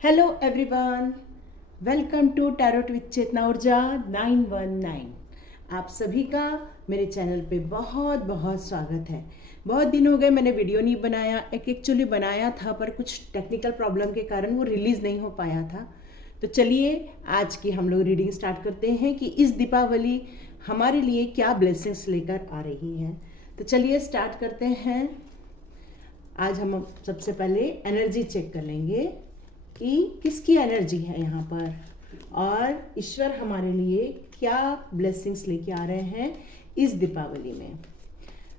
Hello everyone, welcome to tarot with Chetna Urja 919। आप सभी का मेरे चैनल पे बहुत बहुत स्वागत है। बहुत दिन हो गए मैंने वीडियो नहीं बनाया। एक्चुअली बनाया था पर कुछ टेक्निकल प्रॉब्लम के कारण वो रिलीज़ नहीं हो पाया था। तो चलिए आज की हम लोग रीडिंग स्टार्ट करते हैं कि इस दीपावली हमारे लिए क्या ब्लेसिंग्स लेकर आ रही हैं। तो चलिए स्टार्ट करते हैं। आज हम सबसे पहले एनर्जी चेक कर लेंगे कि किसकी एनर्जी है यहाँ पर और ईश्वर हमारे लिए क्या ब्लेसिंग्स लेके आ रहे हैं इस दीपावली में।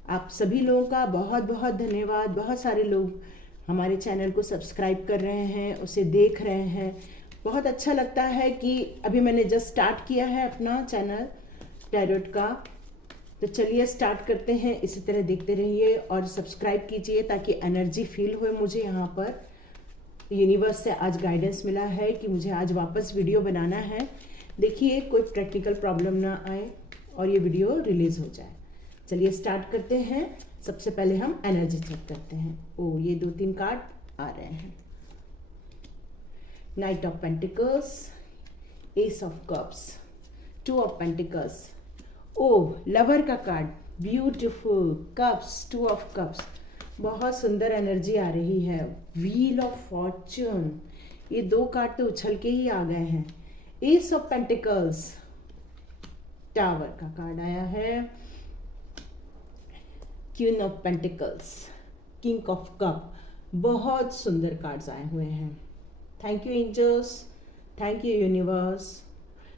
आप सभी लोगों का बहुत बहुत धन्यवाद। बहुत सारे लोग हमारे चैनल को सब्सक्राइब कर रहे हैं, उसे देख रहे हैं। बहुत अच्छा लगता है कि अभी मैंने जस्ट स्टार्ट किया है अपना चैनल टैरोट का। तो चलिए स्टार्ट करते हैं। इसी तरह देखते रहिए और सब्सक्राइब कीजिए ताकि एनर्जी फील हो मुझे यहाँ पर। यूनिवर्स से आज गाइडेंस मिला है कि मुझे आज वापस वीडियो बनाना है। देखिए कोई टेक्निकल प्रॉब्लम ना आए और ये वीडियो रिलीज हो जाए। चलिए स्टार्ट करते हैं। सबसे पहले हम एनर्जी चेक करते हैं। ये 2-3 कार्ड आ रहे हैं। Knight of pentacles, ace of cups, 2 of pentacles, lover का card, beautiful cups, 2 of cups. बहुत सुंदर एनर्जी आ रही है। व्हील ऑफ फॉर्च्यून, ये 2 कार्ड तो उछल के ही आ गए हैं। एस ऑफ पेंटिकल्स, टावर का कार्ड आया है। Queen of pentacles, king of cup. बहुत सुंदर कार्ड्स आए हुए हैं। Thank you angels, thank you universe.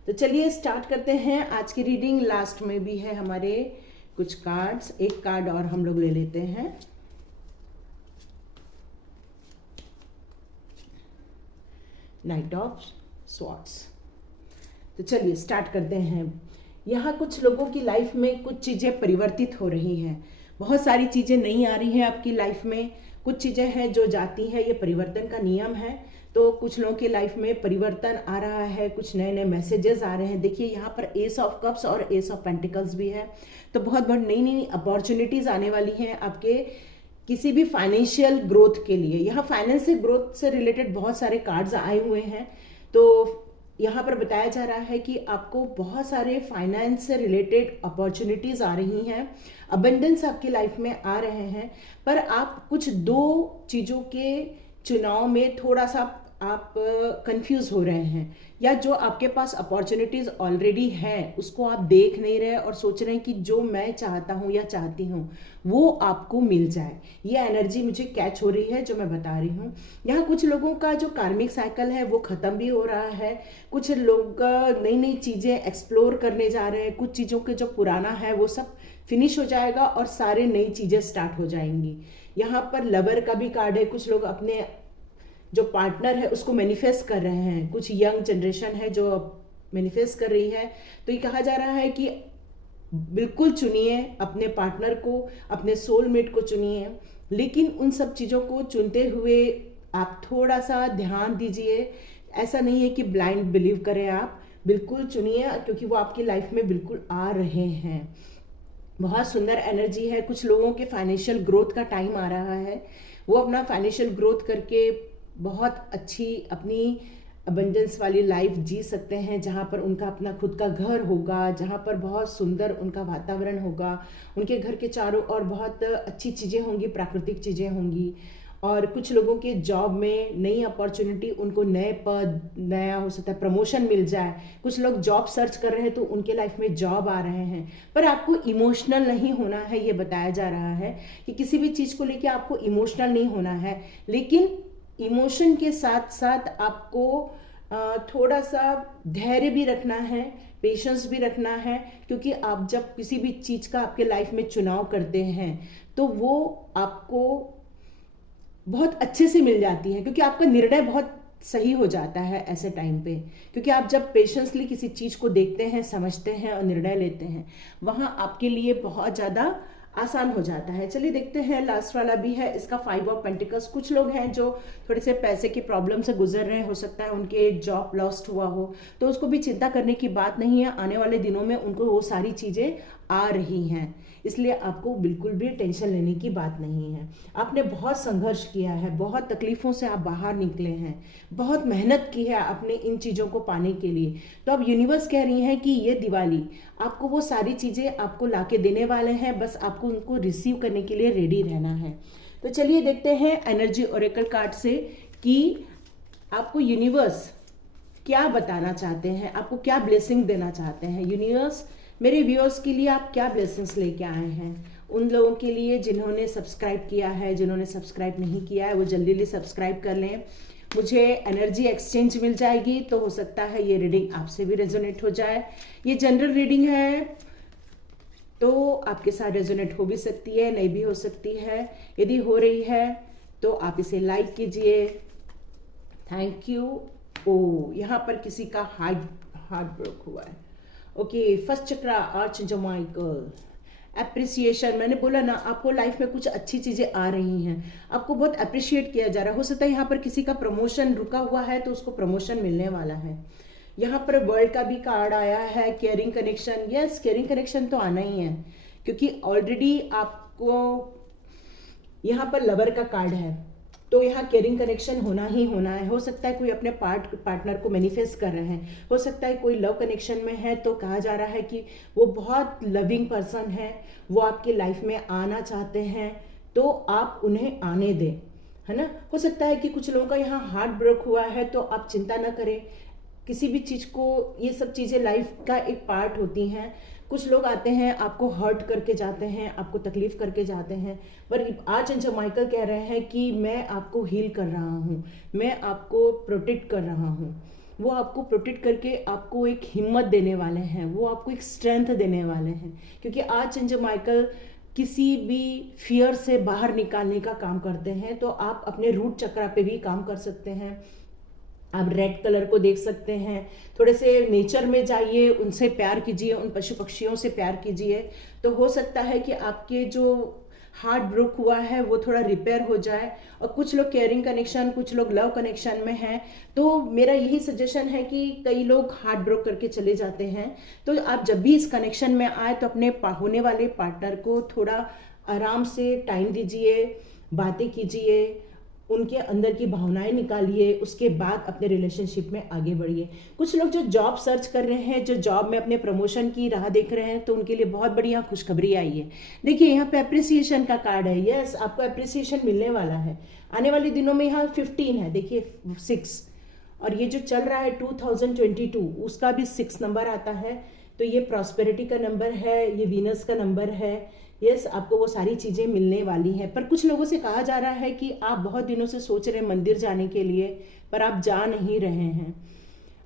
तो चलिए स्टार्ट करते हैं आज की रीडिंग। लास्ट में भी है हमारे कुछ कार्ड्स, एक कार्ड और हम लोग ले लेते हैं। Knight of swords. तो चलिए स्टार्ट करते हैं। यहाँ कुछ लोगों की लाइफ में कुछ चीज़ें परिवर्तित हो रही हैं। बहुत सारी चीज़ें नहीं आ रही हैं आपकी लाइफ में। कुछ चीज़ें हैं जो जाती हैं, ये परिवर्तन का नियम है। तो कुछ लोगों की लाइफ में परिवर्तन आ रहा है, कुछ नए नए मैसेजेस आ रहे हैं। देखिए यहाँ पर एस ऑफ कप्स और एस ऑफ पेंटिकल्स भी है। तो बहुत बहुत नई नई अपॉर्चुनिटीज़ आने वाली हैं आपके किसी भी फाइनेंशियल ग्रोथ के लिए। यहाँ फाइनेंशियल ग्रोथ से रिलेटेड बहुत सारे कार्ड्स आए हुए हैं। तो यहाँ पर बताया जा रहा है कि आपको बहुत सारे फाइनेंस से रिलेटेड अपॉर्चुनिटीज़ आ रही हैं, अबंडेंस आपकी लाइफ में आ रहे हैं। पर आप कुछ 2 चीज़ों के चुनाव में थोड़ा सा आप कंफ्यूज हो रहे हैं, या जो आपके पास अपॉर्चुनिटीज़ ऑलरेडी हैं उसको आप देख नहीं रहे और सोच रहे हैं कि जो मैं चाहता हूँ या चाहती हूँ वो आपको मिल जाए। ये एनर्जी मुझे कैच हो रही है जो मैं बता रही हूँ। यहाँ कुछ लोगों का जो कार्मिक साइकिल है वो ख़त्म भी हो रहा है। कुछ लोग नई नई चीज़ें एक्सप्लोर करने जा रहे हैं। कुछ चीज़ों के जो पुराना है वो सब फिनिश हो जाएगा और सारे नई चीज़ें स्टार्ट हो जाएंगी। यहाँ पर लवर का भी कार्ड है। कुछ लोग अपने जो पार्टनर है उसको मैनिफेस्ट कर रहे हैं। कुछ यंग जनरेशन है जो मैनिफेस्ट कर रही है। तो ये कहा जा रहा है कि बिल्कुल चुनिए अपने पार्टनर को, अपने सोलमेट को चुनिए। लेकिन उन सब चीज़ों को चुनते हुए आप थोड़ा सा ध्यान दीजिए। ऐसा नहीं है कि ब्लाइंड बिलीव करें, आप बिल्कुल चुनिए क्योंकि वो आपकी लाइफ में बिल्कुल आ रहे हैं। बहुत सुंदर एनर्जी है। कुछ लोगों के फाइनेंशियल ग्रोथ का टाइम आ रहा है। वो अपना फाइनेंशियल ग्रोथ करके बहुत अच्छी अपनी अबंडेंस वाली लाइफ जी सकते हैं, जहाँ पर उनका अपना खुद का घर होगा, जहाँ पर बहुत सुंदर उनका वातावरण होगा। उनके घर के चारों ओर बहुत अच्छी चीज़ें होंगी, प्राकृतिक चीज़ें होंगी। और कुछ लोगों के जॉब में नई अपॉर्चुनिटी, उनको नए पद, नया हो सकता है प्रमोशन मिल जाए। कुछ लोग जॉब सर्च कर रहे हैं तो उनके लाइफ में जॉब आ रहे हैं। पर आपको इमोशनल नहीं होना है, ये बताया जा रहा है कि किसी भी चीज़ को लेकर आपको इमोशनल नहीं होना है। लेकिन इमोशन के साथ साथ आपको थोड़ा सा धैर्य भी रखना है, पेशेंस भी रखना है। क्योंकि आप जब किसी भी चीज़ का आपके लाइफ में चुनाव करते हैं तो वो आपको बहुत अच्छे से मिल जाती है, क्योंकि आपका निर्णय बहुत सही हो जाता है ऐसे टाइम पे। क्योंकि आप जब पेशेंसली किसी चीज़ को देखते हैं, समझते हैं और निर्णय लेते हैं, वहाँ आपके लिए बहुत ज़्यादा आसान हो जाता है। चलिए देखते हैं। लास्ट वाला भी है इसका 5 ऑफ पेंटिकल्स। कुछ लोग हैं जो थोड़े से पैसे की प्रॉब्लम से गुजर रहे हैं। हो सकता है उनके जॉब लॉस्ट हुआ हो, तो उसको भी चिंता करने की बात नहीं है। आने वाले दिनों में उनको वो सारी चीज़ें आ रही हैं, इसलिए आपको बिल्कुल भी टेंशन लेने की बात नहीं है। आपने बहुत संघर्ष किया है, बहुत तकलीफ़ों से आप बाहर निकले हैं, बहुत मेहनत की है आपने इन चीज़ों को पाने के लिए। तो अब यूनिवर्स कह रही हैं कि ये दिवाली आपको वो सारी चीज़ें आपको ला के देने वाले हैं, बस आपको उनको रिसीव करने के लिए रेडी रहना है। तो चलिए देखते हैं एनर्जी ओरेकल कार्ड से कि आपको यूनिवर्स क्या बताना चाहते हैं, आपको क्या ब्लेसिंग देना चाहते हैं। यूनिवर्स मेरे व्यूअर्स के लिए आप क्या ब्लेसिंग्स लेके आए हैं। उन लोगों के लिए जिन्होंने सब्सक्राइब किया है, जिन्होंने सब्सक्राइब नहीं किया है वो जल्दी जल्दी सब्सक्राइब कर लें। मुझे एनर्जी एक्सचेंज मिल जाएगी, तो हो सकता है ये रीडिंग आपसे भी रेजोनेट हो जाए। ये जनरल रीडिंग है, तो आपके साथ रेजोनेट हो भी सकती है, नहीं भी हो सकती है। यदि हो रही है तो आप इसे लाइक कीजिए। Thank you. ओ, यहाँ पर किसी का हार्ट ब्रेक हुआ है। ओके, फर्स्ट चक्रा आर्चएंजल माइकल, एप्रिसिएशन। मैंने बोला ना, आपको लाइफ में कुछ अच्छी चीज़ें आ रही हैं, आपको बहुत अप्रिशिएट किया जा रहा है। हो सकता है यहाँ पर किसी का प्रमोशन रुका हुआ है तो उसको प्रमोशन मिलने वाला है। यहाँ पर वर्ल्ड का भी कार्ड आया है, caring connection. Yes, caring connection तो आना ही है, क्योंकि ऑलरेडी आपको यहाँ पर लवर का कार्ड है, तो यहाँ केयरिंग कनेक्शन होना ही होना है। हो सकता है कोई अपने पार्टनर को मैनिफेस्ट कर रहे हैं, हो सकता है कोई लव कनेक्शन में है, तो कहा जा रहा है कि वो बहुत लविंग पर्सन है, वो आपकी लाइफ में आना चाहते हैं, तो आप उन्हें आने दें, है ना। हो सकता है कि कुछ लोगों का यहाँ हार्ट ब्रेक हुआ है, तो आप चिंता न करें किसी भी चीज़ को। ये सब चीज़ें लाइफ का एक पार्ट होती हैं। कुछ लोग आते हैं, आपको हर्ट करके जाते हैं, आपको तकलीफ करके जाते हैं, पर आर्चएंजल माइकल कह रहे हैं कि मैं आपको हील कर रहा हूँ, मैं आपको प्रोटेक्ट कर रहा हूँ। वो आपको प्रोटेक्ट करके आपको एक हिम्मत देने वाले हैं, वो आपको एक स्ट्रेंथ देने वाले हैं, क्योंकि आर्चएंजल माइकल किसी भी फियर से बाहर निकालने का काम करते हैं। तो आप अपने रूट चक्रा पे भी काम कर सकते हैं। आप रेड कलर को देख सकते हैं, थोड़े से नेचर में जाइए, उनसे प्यार कीजिए, उन पशु पक्षियों से प्यार कीजिए, तो हो सकता है कि आपके जो हार्ट ब्रेक हुआ है वो थोड़ा रिपेयर हो जाए। और कुछ लोग केयरिंग कनेक्शन, कुछ लोग लव कनेक्शन में हैं, तो मेरा यही सजेशन है कि कई लोग हार्ट ब्रेक करके चले जाते हैं, तो आप जब भी इस कनेक्शन में आए तो अपने होने वाले पार्टनर को थोड़ा आराम से टाइम दीजिए, बातें कीजिए, उनके अंदर की भावनाएं निकालिए, उसके बाद अपने रिलेशनशिप में आगे बढ़िए। कुछ लोग जो जॉब सर्च कर रहे हैं, जो जॉब में अपने प्रमोशन की राह देख रहे हैं, तो उनके लिए बहुत बढ़िया खुशखबरी आई है। देखिए यहाँ पे अप्रिसिएशन का कार्ड है। यस, आपको अप्रिसिएशन मिलने वाला है आने वाले दिनों में। यहाँ 15 है, देखिए 6, और ये जो चल रहा है 2022 उसका भी 6 नंबर आता है, तो ये प्रॉस्पेरिटी का नंबर है, ये वीनस का नंबर है। यस, आपको वो सारी चीज़ें मिलने वाली हैं। पर कुछ लोगों से कहा जा रहा है कि आप बहुत दिनों से सोच रहे हैं मंदिर जाने के लिए, पर आप जा नहीं रहे हैं।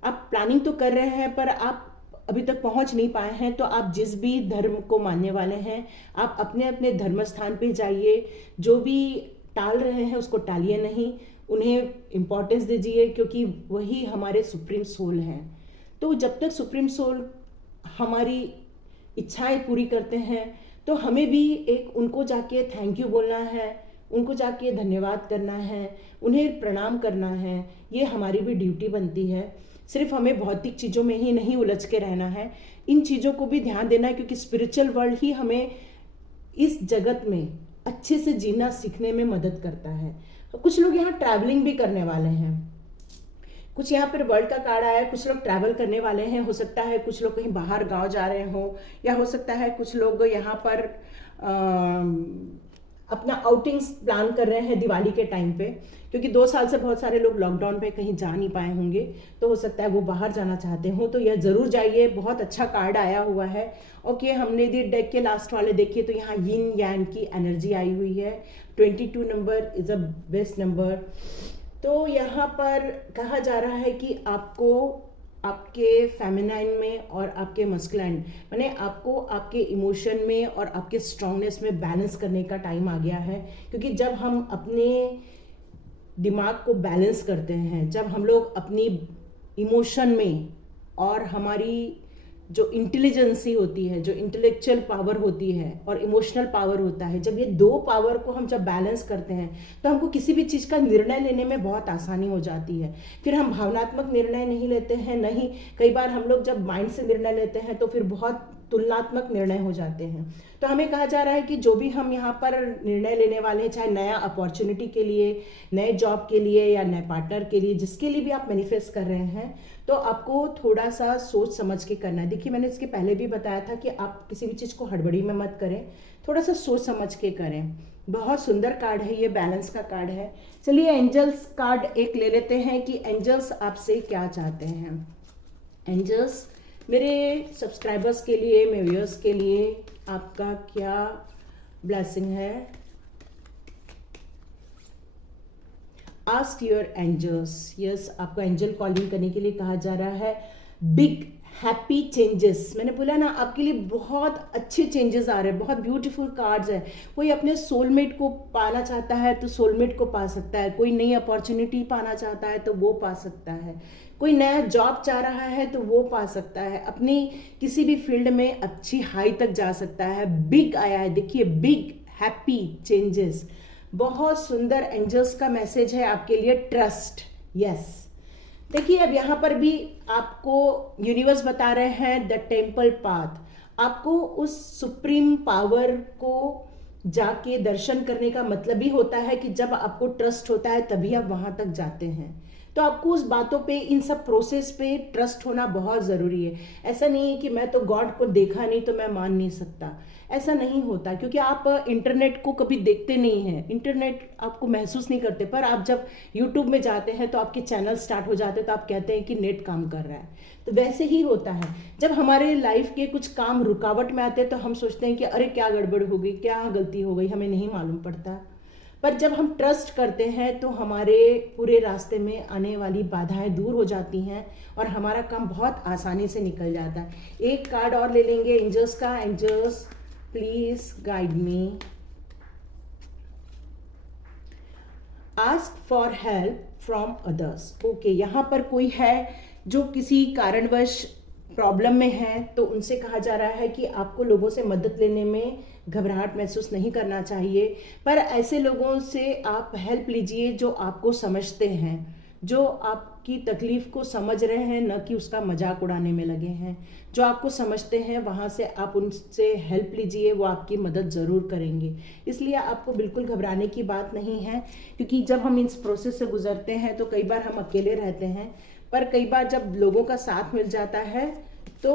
आप प्लानिंग तो कर रहे हैं, पर आप अभी तक पहुंच नहीं पाए हैं। तो आप जिस भी धर्म को मानने वाले हैं, आप अपने अपने धर्म स्थान पे जाइए। जो भी टाल रहे हैं उसको टालिए नहीं, उन्हें इम्पोर्टेंस दीजिए, क्योंकि वही हमारे सुप्रीम सोल हैं। तो जब तक सुप्रीम सोल हमारी इच्छाएं पूरी करते हैं, तो हमें भी एक उनको जाके थैंक यू बोलना है, उनको जाके धन्यवाद करना है, उन्हें प्रणाम करना है। ये हमारी भी ड्यूटी बनती है। सिर्फ हमें भौतिक चीज़ों में ही नहीं उलझ के रहना है, इन चीज़ों को भी ध्यान देना है, क्योंकि स्पिरिचुअल वर्ल्ड ही हमें इस जगत में अच्छे से जीना सीखने में मदद करता है। कुछ लोग यहाँ ट्रैवलिंग भी करने वाले हैं। कुछ यहाँ पर वर्ल्ड का कार्ड आया है, कुछ लोग ट्रैवल करने वाले हैं। हो सकता है कुछ लोग कहीं बाहर गांव जा रहे हों, या हो सकता है कुछ लोग यहाँ पर अपना आउटिंग्स प्लान कर रहे हैं दिवाली के टाइम पे, क्योंकि 2 साल से बहुत सारे लोग लॉकडाउन पे कहीं जा नहीं पाए होंगे, तो हो सकता है वो बाहर जाना चाहते हो, तो यह ज़रूर जाइए। बहुत अच्छा कार्ड आया हुआ है। ओके, हमने यदि डेक के लास्ट वाले देखिए तो यहाँ यिन यांग की एनर्जी आई हुई है। 22 number is a best number. तो यहाँ पर कहा जा रहा है कि आपको आपके फेमिनाइन में और आपके मस्कुलाइन, माने आपको आपके इमोशन में और आपके स्ट्रांगनेस में बैलेंस करने का टाइम आ गया है। क्योंकि जब हम अपने दिमाग को बैलेंस करते हैं, जब हम लोग अपनी इमोशन में और हमारी जो इंटेलिजेंसी होती है, जो इंटेलेक्चुअल पावर होती है और इमोशनल पावर होता है, जब ये 2 पावर को हम जब बैलेंस करते हैं, तो हमको किसी भी चीज़ का निर्णय लेने में बहुत आसानी हो जाती है। फिर हम भावनात्मक निर्णय नहीं लेते हैं, नहीं, कई बार हम लोग जब माइंड से निर्णय लेते हैं तो फिर बहुत तुलनात्मक निर्णय हो जाते हैं। तो हमें कहा जा रहा है कि जो भी हम यहाँ पर निर्णय लेने वाले हैं, चाहे नया अपॉर्चुनिटी के लिए, नए जॉब के लिए या नए पार्टनर के लिए, जिसके लिए भी आप मैनिफेस्ट कर रहे हैं, तो आपको थोड़ा सा सोच समझ के करना है। देखिए, मैंने इसके पहले भी बताया था कि आप किसी भी चीज़ को हड़बड़ी में मत करें, थोड़ा सा सोच समझ के करें। बहुत सुंदर कार्ड है ये, बैलेंस का कार्ड है। चलिए एंजल्स कार्ड एक ले लेते हैं कि एंजल्स आपसे क्या चाहते हैं। एंजल्स मेरे सब्सक्राइबर्स के लिए, मेरे व्यूअर्स के लिए आपका क्या ब्लेसिंग है। Ask your angels. यस, आपको एंजल कॉलिंग करने के लिए कहा जा रहा है। बिग हैप्पी चेंजेस, मैंने बोला ना, आपके लिए बहुत अच्छे चेंजेस आ रहे हैं, बहुत ब्यूटीफुल कार्ड्स हैं। कोई अपने सोलमेट को पाना चाहता है तो सोलमेट को पा सकता है, कोई नई अपॉर्चुनिटी पाना चाहता है तो वो पा सकता है, कोई नया जॉब चाह रहा है तो वो पा सकता है, अपनी किसी भी फील्ड में अच्छी हाई तक जा सकता है। बिग आया है, देखिए, बिग हैप्पी चेंजेस। बहुत सुंदर एंजल्स का मैसेज है आपके लिए। Trust, yes. देखिए, अब यहाँ पर भी आपको यूनिवर्स बता रहे हैं द टेम्पल पाथ। आपको उस सुप्रीम पावर को जाके दर्शन करने का मतलब ही होता है कि जब आपको ट्रस्ट होता है तभी आप वहां तक जाते हैं। तो आपको उस बातों पे, इन सब प्रोसेस पे ट्रस्ट होना बहुत ज़रूरी है। ऐसा नहीं है कि मैं तो गॉड को देखा नहीं तो मैं मान नहीं सकता, ऐसा नहीं होता, क्योंकि आप इंटरनेट को कभी देखते नहीं हैं, इंटरनेट आपको महसूस नहीं करते। पर आप जब यूट्यूब में जाते हैं तो आपके चैनल स्टार्ट हो जाते हैं तो आप कहते हैं कि नेट काम कर रहा है। तो वैसे ही होता है, जब हमारे लाइफ के कुछ काम रुकावट में आते हैं तो हम सोचते हैं कि अरे क्या गड़बड़ हो गई, क्या गलती हो गई, हमें नहीं मालूम पड़ता। पर जब हम ट्रस्ट करते हैं तो हमारे पूरे रास्ते में आने वाली बाधाएं दूर हो जाती हैं और हमारा काम बहुत आसानी से निकल जाता है। एक कार्ड और ले लेंगे एंजल्स का। Angels please guide me. Ask for help from others. Okay, यहाँ पर कोई है जो किसी कारणवश प्रॉब्लम में है, तो उनसे कहा जा रहा है कि आपको लोगों से मदद लेने में घबराहट महसूस नहीं करना चाहिए, पर ऐसे लोगों से आप हेल्प लीजिए जो आपको समझते हैं, जो आपकी तकलीफ को समझ रहे हैं, न कि उसका मजाक उड़ाने में लगे हैं। जो आपको समझते हैं वहाँ से आप उनसे हेल्प लीजिए, वो आपकी मदद ज़रूर करेंगे। इसलिए आपको बिल्कुल घबराने की बात नहीं है, क्योंकि जब हम इस प्रोसेस से गुजरते हैं तो कई बार हम अकेले रहते हैं, पर कई बार जब लोगों का साथ मिल जाता है तो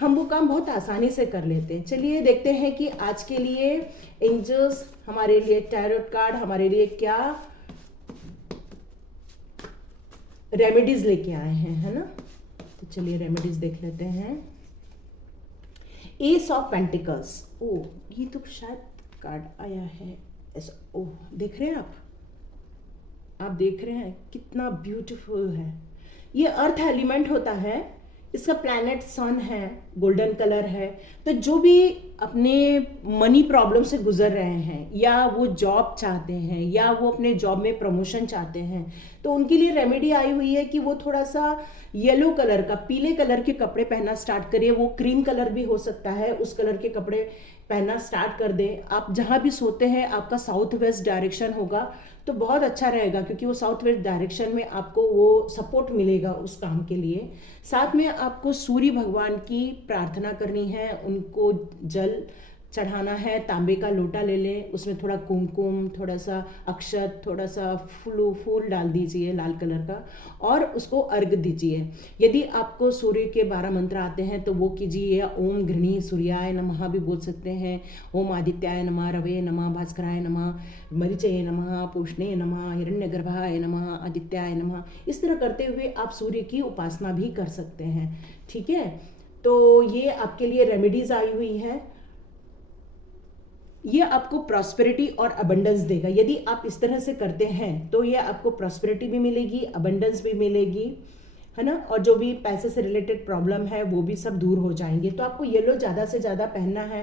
हम वो काम बहुत आसानी से कर लेते हैं। चलिए देखते हैं कि आज के लिए एंजल्स हमारे लिए, टैरोट कार्ड हमारे लिए क्या रेमेडीज लेके आए हैं, है ना। तो चलिए रेमेडीज देख लेते हैं। Ace of pentacles. ओ, ये तो शायद कार्ड आया है। ओ, देख रहे हैं आप देख रहे हैं कितना ब्यूटीफुल है। ये अर्थ एलिमेंट होता है, इसका प्लैनेट सन है, गोल्डन कलर है। तो जो भी अपने मनी प्रॉब्लम से गुजर रहे हैं, या वो जॉब चाहते हैं, या वो अपने जॉब में प्रमोशन चाहते हैं, तो उनके लिए रेमेडी आई हुई है कि वो थोड़ा सा येलो कलर का, पीले कलर के कपड़े पहनना स्टार्ट करिए। वो क्रीम कलर भी हो सकता है, उस कलर के कपड़े पहनना स्टार्ट कर दें। आप जहाँ भी सोते हैं आपका साउथ वेस्ट डायरेक्शन होगा तो बहुत अच्छा रहेगा, क्योंकि वो साउथ वेस्ट डायरेक्शन में आपको वो सपोर्ट मिलेगा उस काम के लिए। साथ में आपको सूर्य भगवान की प्रार्थना करनी है, उनको जल चढ़ाना है। तांबे का लोटा ले लें, उसमें थोड़ा कुमकुम, थोड़ा सा अक्षत, थोड़ा सा फूल डाल दीजिए लाल कलर का, और उसको अर्घ दीजिए। यदि आपको सूर्य के 12 मंत्र आते हैं तो वो कीजिए, या ओम घृणी सूर्याय नमः भी बोल सकते हैं, ओम आदित्याय नमः, रवे नमः, भास्कराय नमः, मरीचये नमः, पूष्णे नमः, हिरण्यगर्भाय नमः, आदित्याय नमः। इस तरह करते हुए आप सूर्य की उपासना भी कर सकते हैं। ठीक है, तो ये आपके लिए रेमेडीज आई हुई है। ये आपको प्रॉस्पेरिटी और अबंडेंस देगा। यदि आप इस तरह से करते हैं तो ये आपको प्रॉस्पेरिटी भी मिलेगी, अबंडेंस भी मिलेगी, है ना। और जो भी पैसे से रिलेटेड प्रॉब्लम है वो भी सब दूर हो जाएंगे। तो आपको येलो ज़्यादा से ज़्यादा पहनना है।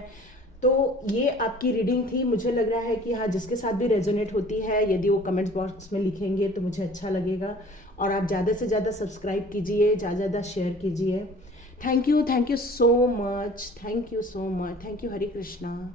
तो ये आपकी रीडिंग थी। मुझे लग रहा है कि हाँ, जिसके साथ भी रेजोनेट होती है, यदि वो कमेंट्स बॉक्स में लिखेंगे तो मुझे अच्छा लगेगा। और आप ज़्यादा से ज़्यादा सब्सक्राइब कीजिए, ज़्यादा शेयर कीजिए। Thank you so much, thank you so much, thank you. Hare Krishna.